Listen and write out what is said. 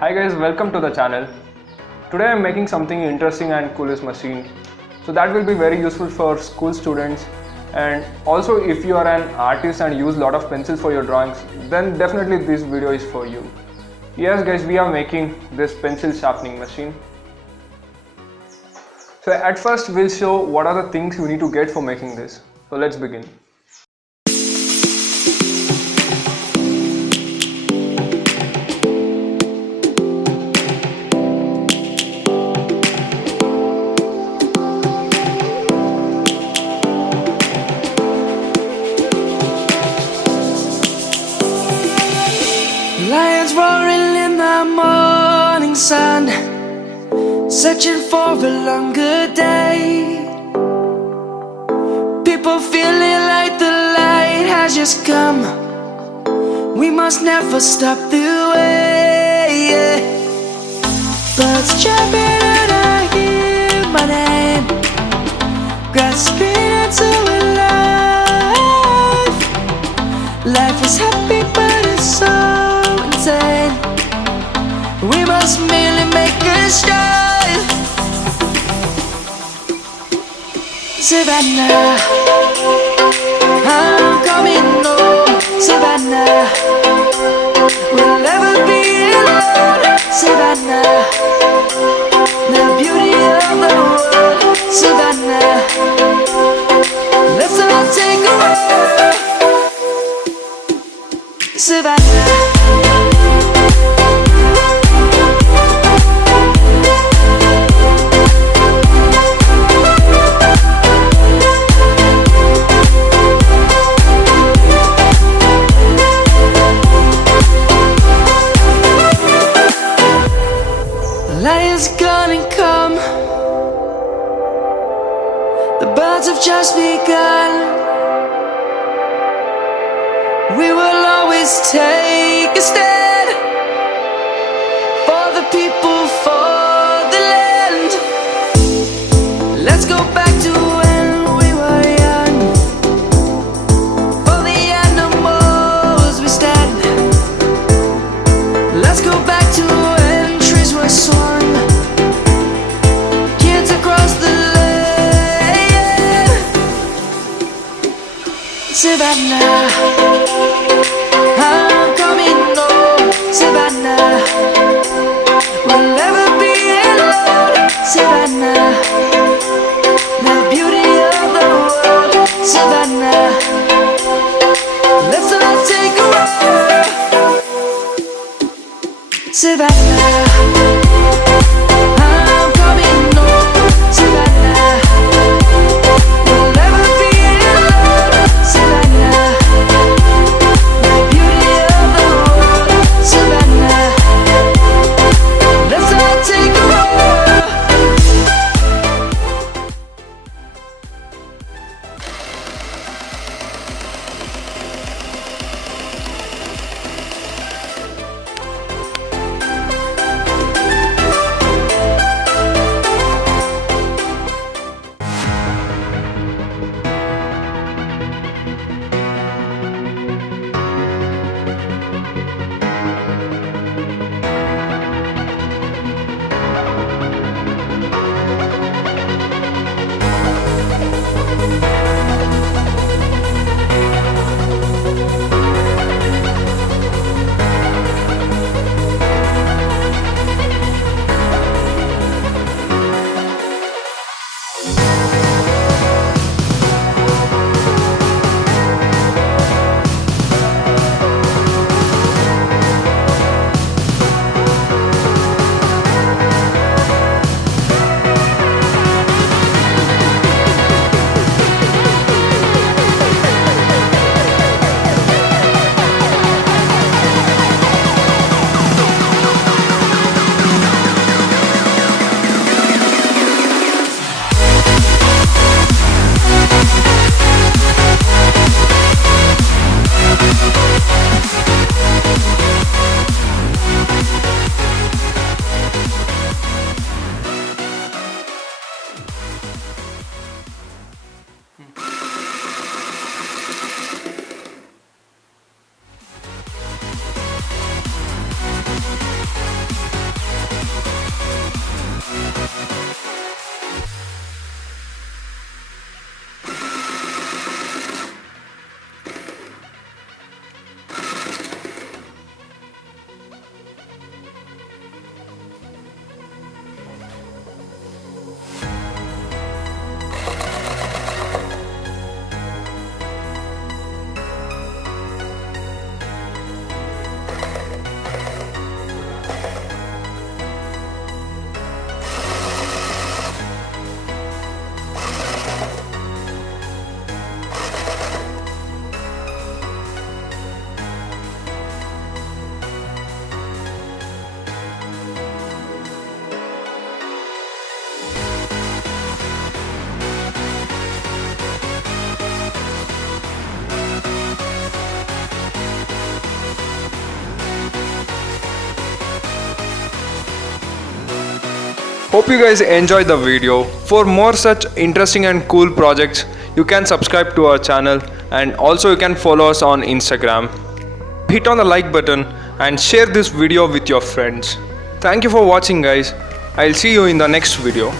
Hi guys, welcome to the channel. Today I am making something interesting and coolest machine. So that will be very useful for school students, and also if you are an artist and use lot of pencils for your drawings, then definitely this video is for you. Yes guys, we are making this pencil sharpening machine. So at first we'll show what are the things you need to get for making this. So let's begin. Lions roaring in the morning sun, searching for a longer day. People feeling like the light has just come. We must never stop the way. Birds chirping and I hear my name, grasping into a life. Life is happy but it's so insane. We must merely make a start. Savannah, I'm coming home. Savannah, we'll never be alone. Savannah, the beauty of the world. Savannah, let's all take a walk. Savannah. Lion's gonna come. The birds have just begun. We will always take a stand for the people, for the land. Let's go back to when we were young. For the animals we stand. Let's go back to when trees were swung. Kids across the land. Savannah, I'm coming home. Savannah, we'll never be alone. Savannah, the beauty of the world. Savannah, let's all take a walk. Savannah, I'm coming home. Savannah, we'll never be alone. Savannah, the beauty of the world. Savannah, let's all take a walk. Hope you guys enjoyed the video. For more such interesting and cool projects, you can subscribe to our channel, and also you can follow us on Instagram. Hit on the like button and share this video with your friends. Thank you for watching, guys. I'll see you in the next video.